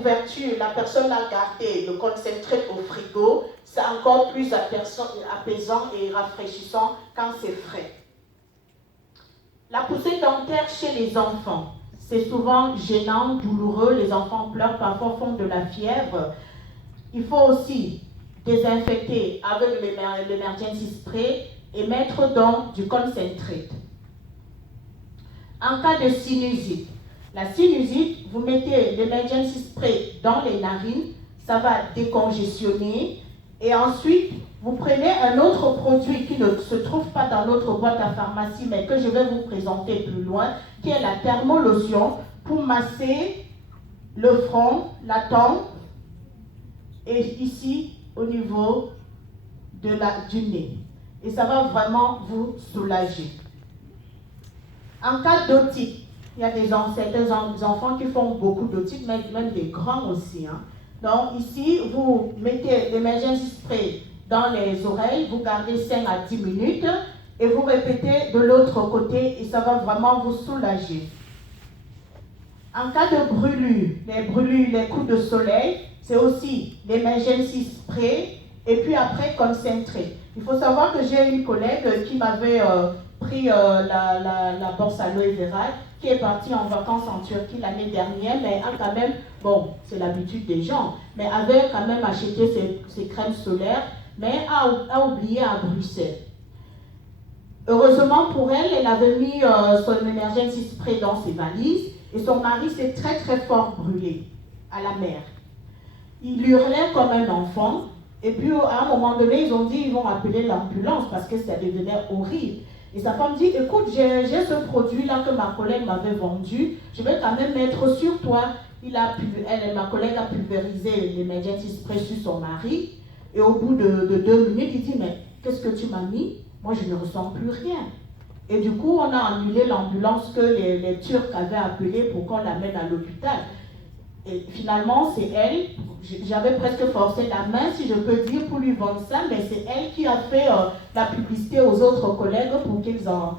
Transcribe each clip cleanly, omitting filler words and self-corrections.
ouverture, la personne a gardé le concentré au frigo, c'est encore plus apaisant et rafraîchissant quand c'est frais. La poussée dentaire chez les enfants, c'est souvent gênant, douloureux, les enfants pleurent, parfois font de la fièvre. Il faut aussi désinfecter avec l'emergency spray et mettre dans du concentrate. En cas de sinusite, la sinusite, vous mettez l'emergency spray dans les narines, ça va décongestionner et ensuite vous prenez un autre produit qui ne se trouve pas dans notre boîte à pharmacie mais que je vais vous présenter plus loin, qui est la thermolotion pour masser le front, la tempe et ici au niveau du nez. Et ça va vraiment vous soulager. En cas d'otite, il y a certains enfants qui font beaucoup d'otite, mais même des grands aussi. Donc ici, vous mettez l'emergency spray dans les oreilles, vous gardez 5 à 10 minutes et vous répétez de l'autre côté et ça va vraiment vous soulager. En cas de brûlure, les coups de soleil, c'est aussi l'emergency spray et puis après concentré. Il faut savoir que j'ai une collègue qui m'avait pris la bourse aloe vera, qui est partie en vacances en Turquie l'année dernière, mais a quand même, bon, c'est l'habitude des gens, mais avait quand même acheté ses crèmes solaires, mais a oublié à Bruxelles. Heureusement pour elle, elle avait mis son emergency spray dans ses valises et son mari s'est très très fort brûlé à la mer. Il hurlait comme un enfant et puis à un moment donné, ils ont dit ils vont appeler l'ambulance parce que ça devenait horrible. Et sa femme dit, écoute, j'ai ce produit-là que ma collègue m'avait vendu, je vais quand même mettre sur toi. Ma collègue a pulvérisé l'emergency spray sur son mari et au bout de 2 minutes, il dit, mais qu'est-ce que tu m'as mis? Moi, je ne ressens plus rien. Et du coup, on a annulé l'ambulance que les Turcs avaient appelée pour qu'on l'amène à l'hôpital. Et finalement, c'est elle, j'avais presque forcé la main, si je peux dire, pour lui vendre ça, mais c'est elle qui a fait la publicité aux autres collègues pour qu'ils en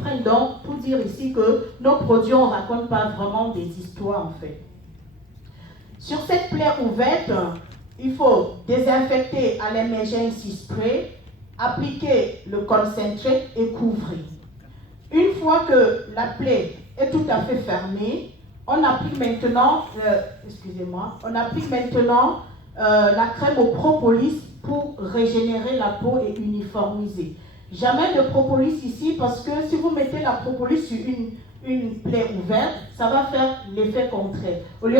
prennent. Donc, pour dire ici que nos produits, on ne raconte pas vraiment des histoires, en fait. Sur cette plaie ouverte, il faut désinfecter à l'emergency spray, appliquer le concentrate et couvrir. Une fois que la plaie est tout à fait fermée, on applique maintenant, la crème au propolis pour régénérer la peau et uniformiser. Jamais de propolis ici parce que si vous mettez la propolis sur une plaie ouverte, ça va faire l'effet contraire. Au lieu